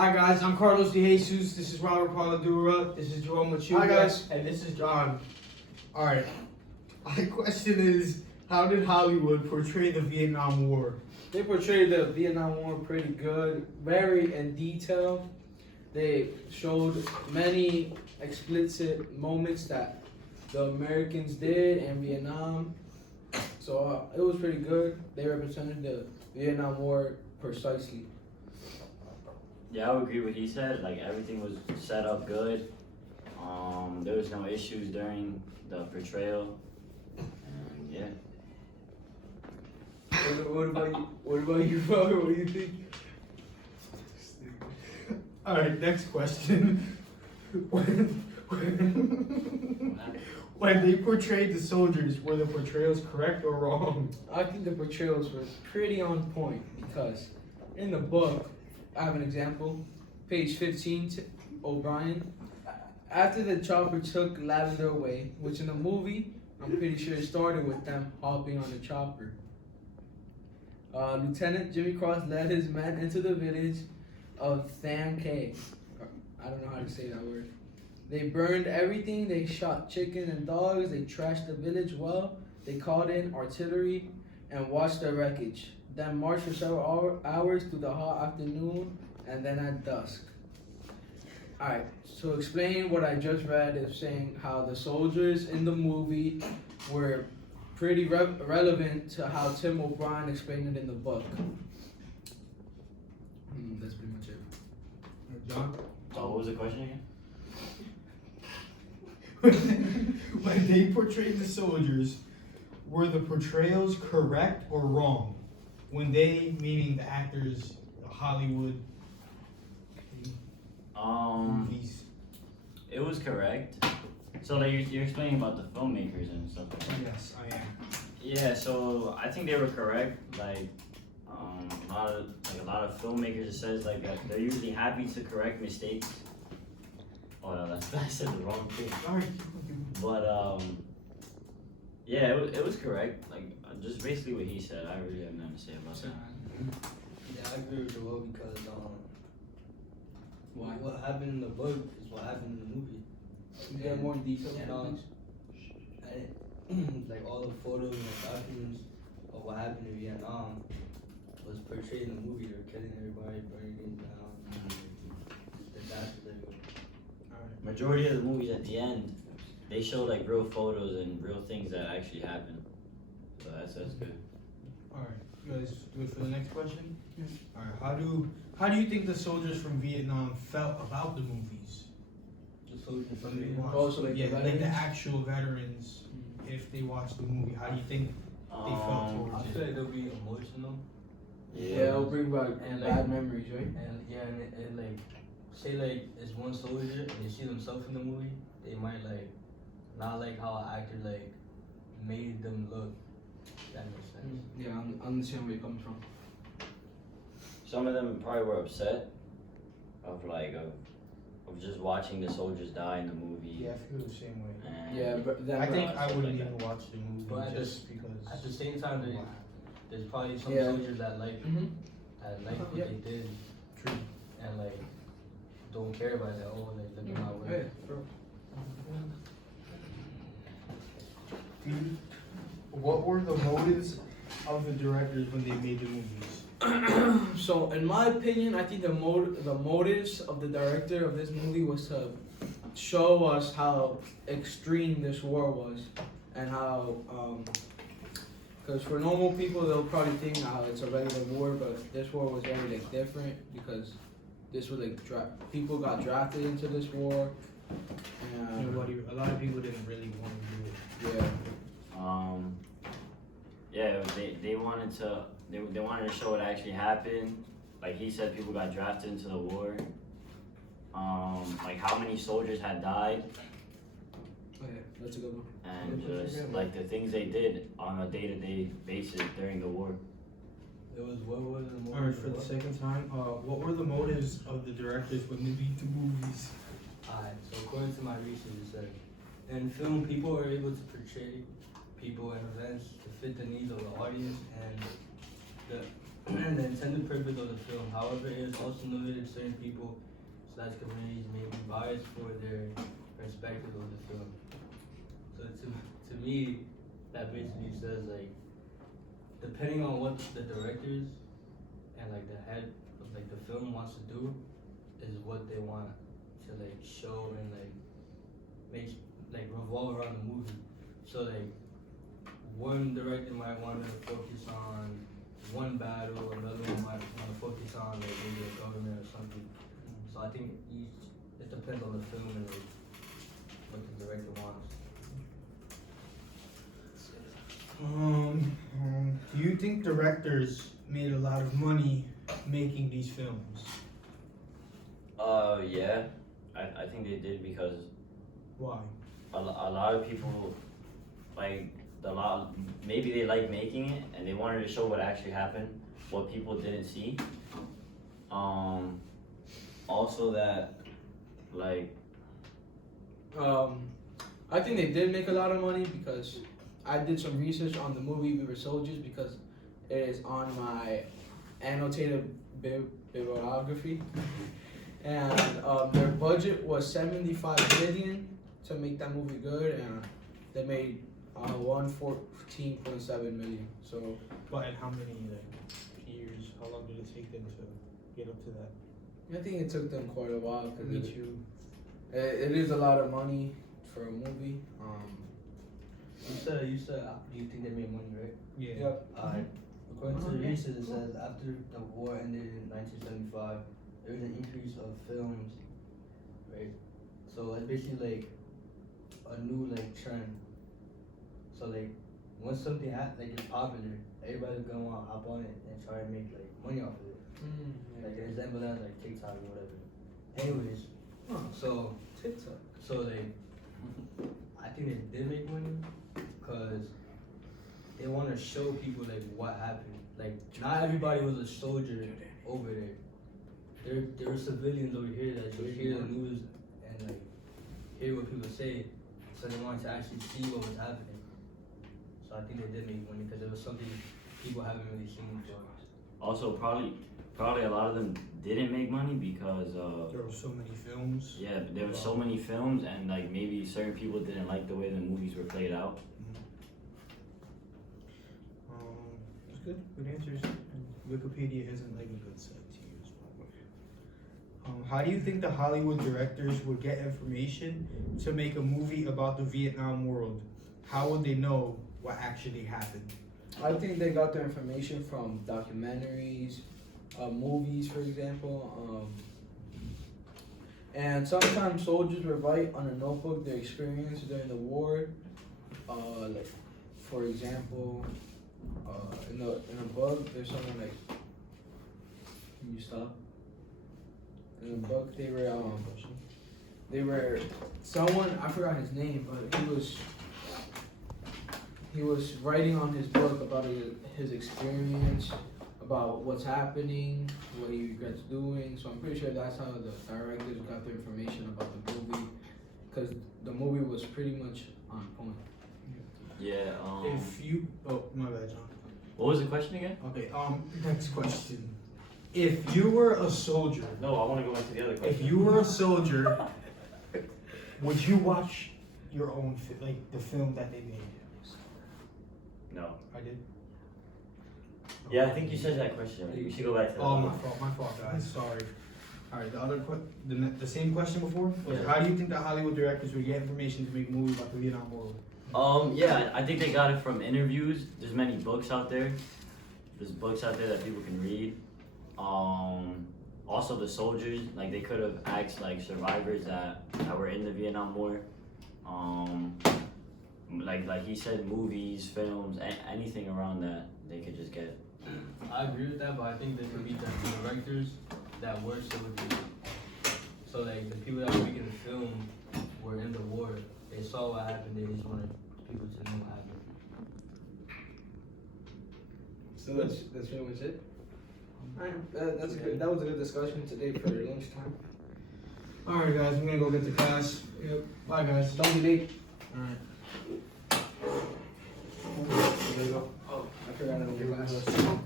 Hi guys, I'm Carlos De Jesus. This is Robert Paladura. This is Jerome Machuga. Hi guys. And this is John. Alright. My question is, how did Hollywood portray the Vietnam War? They portrayed the Vietnam War pretty good, very in detail. They showed many explicit moments that the Americans did in Vietnam. So it was pretty good. They represented the Vietnam War precisely. Yeah, I would agree with what he said. Like everything was set up good. There was no issues during the portrayal. And yeah. What about you? What about you, Robert? What do you think? Alright, next question. When they portrayed the soldiers, were the portrayals correct or wrong? I think the portrayals were pretty on point because in the book, I have an example, page 15, O'Brien. After the chopper took Lavender away, which in the movie, I'm pretty sure it started with them hopping on the chopper. Lieutenant Jimmy Cross led his men into the village of Tham Cay. I don't know how to say that word. They burned everything. They shot chickens and dogs. They trashed the village well. They called in artillery and watched the wreckage. Then marched for several hours through the hot afternoon and then at dusk. Alright, so explain what I just read is saying how the soldiers in the movie were pretty relevant to how Tim O'Brien explained it in the book. That's pretty much it. John? So what was the question again? When they portrayed the soldiers, were the portrayals correct or wrong? When they, meaning the actors, Hollywood movies. It was correct. So like you're explaining about the filmmakers and stuff like that. Yes, I am. Yeah, so I think they were correct. Like a lot of filmmakers, it says like that they're usually happy to correct mistakes. Oh no, that's I said the wrong thing. Alright. But yeah, it was correct. Like just basically what he said. I really have nothing to say about that. Yeah, I agree with Joel because Why? what happened in the book is what happened in the movie. You get more detail? And like all the photos and documents of what happened in Vietnam was portrayed in the movie. They were killing everybody, burning things down. That's what they were. Majority of the movies at the end, they show like real photos and real things that actually happened. So that's good. Alright, you guys do it for the next question? Alright, how do you think the soldiers from Vietnam felt about the movies? The soldiers from When they Vietnam. watched, Oh, so like the like the veterans? actual veterans, if they watched the movie, how do you think they felt I towards feel it? like they'll be emotional Yeah, it'll bring back And, bad like- memories, right? and and like say like it's one soldier and they see themselves in the movie, they might like not like how an actor like made them look. That makes sense. Yeah, I understand where you're coming from. Some of them probably were upset of just watching the soldiers die in the movie. Yeah, I feel the same way. And Yeah, but then I think stuff I wouldn't like even watch the movie But at just because. At the same time, there's probably some Yeah. soldiers that like what Yeah. they did True. and like don't care about that. Oh, like look at my way. What were the motives of the directors when they made the movies? So, in my opinion, I think the motives of the director of this movie was to show us how extreme this war was, and how, because for normal people they'll probably think how it's a regular war, but this war was very like different because this was like people got drafted into this war, and A lot of people didn't really want to do it. yeah. Yeah, they wanted to they wanted to show what actually happened. Like he said, people got drafted into the war. Like how many soldiers had died, Oh, yeah, that's a good one. and just like the things they did on a day-to-day basis during the war. It was what was the movie? Alright, for the second time, what were the motives of the directors when they made the movies? Alright, so according to my research, it said in film, people are able to portray people and events to fit the needs of the audience, and the intended purpose of the film. However, it is also noted that certain people slash communities may be biased for their perspective of the film. So to me, that basically says like, depending on what the directors and like the head of like the film wants to do, is what they want to like show and like make like revolve around the movie. So like one director might want to focus on one battle, another one might want to focus on like maybe a government or something. So I think it depends on the film and like what the director wants. Do you think directors made a lot of money making these films? Yeah, I think they did because Why? a lot of people like maybe they like making it and they wanted to show what actually happened, what people didn't see. Also that like I think they did make a lot of money because I did some research on the movie We Were Soldiers because it is on my annotated bibliography. And their budget was $75 million to make that movie good, and they made $114.7 million. So, But in how many like years? How long did it take them to get up to that? I think it took them quite a while because Me too. it is a lot of money for a movie. You said, do you think they made money, right? Yeah. According to the research, it says after the war ended in 1975, there was an increase of films, right? So it's basically like a new like trend. So like once something is popular, everybody's gonna want to hop on it and try to make like money off of it. Like an example that's like TikTok or whatever. Anyways, so TikTok. so like I think they did make money because they want to show people like what happened. Like not everybody was a soldier over there. There were civilians over here that just hear the news and like hear what people say, so they wanted to actually see what was happening. So I think they did make money because it was something people haven't really seen before. also probably a lot of them didn't make money because There were so many films. yeah, there were so many films and like maybe certain people didn't like the way the movies were played out. That's good. Good answers. And Wikipedia isn't like a good site to use. How do you think the Hollywood directors would get information to make a movie about the Vietnam War? How would they know what actually happened? I think they got their information from documentaries, movies, for example. And sometimes soldiers would write on a notebook their experience during the war. Like, for example, in a book, there's someone like. Can you stop? In the book, they were someone, I forgot his name, but he was writing on his book about his experience, about what's happening, what he regrets doing. So I'm pretty sure that's how the directors got their information about the movie, because the movie was pretty much on point. Yeah. If you, oh my bad, John. What was the question again? Okay. Next question. If you were a soldier, No, I want to go back to the other question. if you were a soldier, would you watch your own like the film that they made? No. I did. Yeah, I think you said that question. We should go back to that. Oh, my fault, guys. Sorry. All right, the other the same question before was Yeah. how do you think the Hollywood directors would get information to make a movie about the Vietnam War? Yeah, I think they got it from interviews. There's many books out there. There's books out there that people can read. Also the soldiers, like they could have asked like survivors that were in the Vietnam War. Like he said, movies, films, anything around that they could just get. I agree with that, but I think there could be the directors that were soldiers. So like the people that were making the film were in the war. They saw what happened. They just wanted people to know what happened. So that's pretty much it. Alright, that's good. That was a good discussion today for lunchtime. All right, guys, I'm gonna go get to class. Yep. Bye, guys. Don't be late. All right. There you go. Oh, I forgot I was in class.